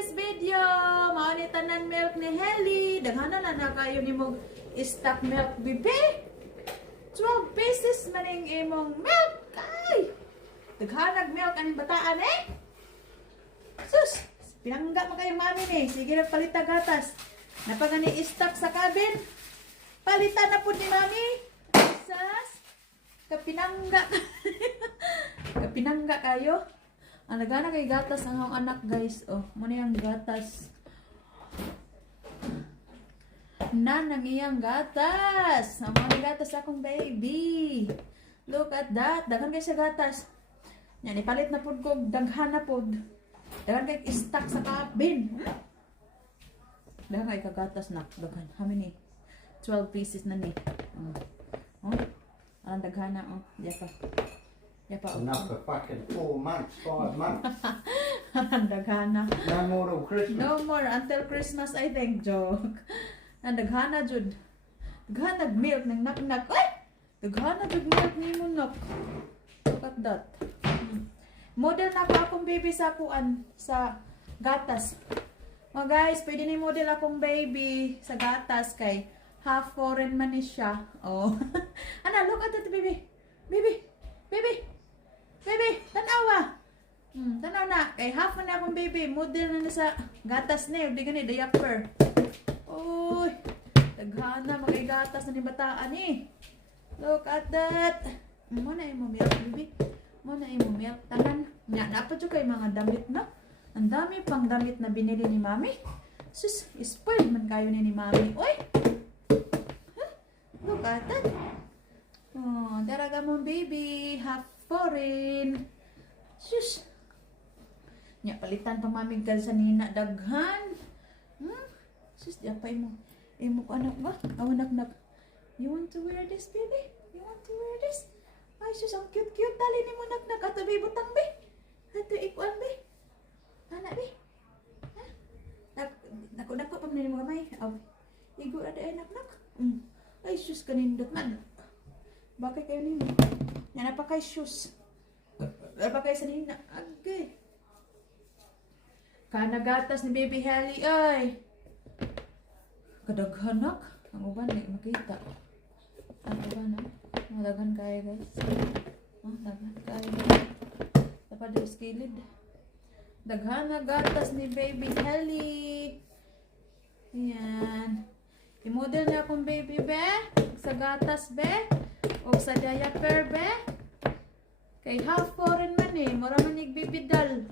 today's video, mao ni tanan milk ni Helly. Daghanan na kayo nimo stock milk bibi. 12 pieces maning imong milk. Ay! Daghanag milk aning bataan eh. Sus, pinangga mo kayo mami ni. Sige na palita gatas. Napagani stock sa cabin. Palitan na po ni mami. Sas. Kapinangga. Kapinangga kayo. Ang nagana kay gatas ang akong anak guys. Oh, muna yung gatas. Nan ang iyang gatas. Ang mga gatas akong baby. Look at that. Daghan kay sa gatas. Yan, ipalit na po ko. Daghan na po. Daghan kay stock sa cabin. Daghan kay kagatas na. Daghan. How many? 12 pieces na ni. Oh. Ang daghan na. Oh. Diya pa. Enough for fucking 4 months, 5 months. Daghana. No more till Christmas. No more until Christmas, I think. Joke. Daghana jud. Daghana milk ng nak-nak. Ay! Daghana jud milk ni mo nak. Look at that. Model na ako akong baby sa kuan sa gatas. Oh guys, pwede ni model akong baby sa gatas kay half foreign man ni siya. Oh. Ana, look at that baby. Baby. Baby. Baby, tanawa. Tanaw na. Kay half man akong baby. Model na sa gatas na yun. Di gani, diaper. Uy. Daghana, magay gatas na ni bataan eh. Look at that. Muna yung milk, baby. Muna yung milk. Tanan. Napadyo kay mga damit na. Ang dami pang damit na binili ni mami. Sus, spoiled man kayo ni mami. Uy. Huh? Look at that. Oh, daraga mo baby. Half foreign. Sus. Nya palitan pa mamig kal sa nina daghan. Sus, di pa imo. Imo ko anak ba? Anak. You want to wear this, baby? You want to wear this? Ay, sus, ang cute tali ni mo nak. Ato be butang be. Ato ikuan be. Anak be. Ha? Nako pa man ni mo gamay. Aw. Igo ada anak. Ay, sus kanindot man. Bakit kayo nino? Yan na pa kay shoes. Pa kay sa nina. Agay. Kanagatas ni Baby Helly. Ay. Kadaghanak. Ang uban na makita. Ang uban na. Madaghan kaya guys. Daghan kaya guys. Dapat yung skilid. Daghan gatas ni Baby Helly. Yan. I-model na akong baby be. Sa gatas be. O sa diaper be. Kay half foreign man eh. Mura man nagbibidal.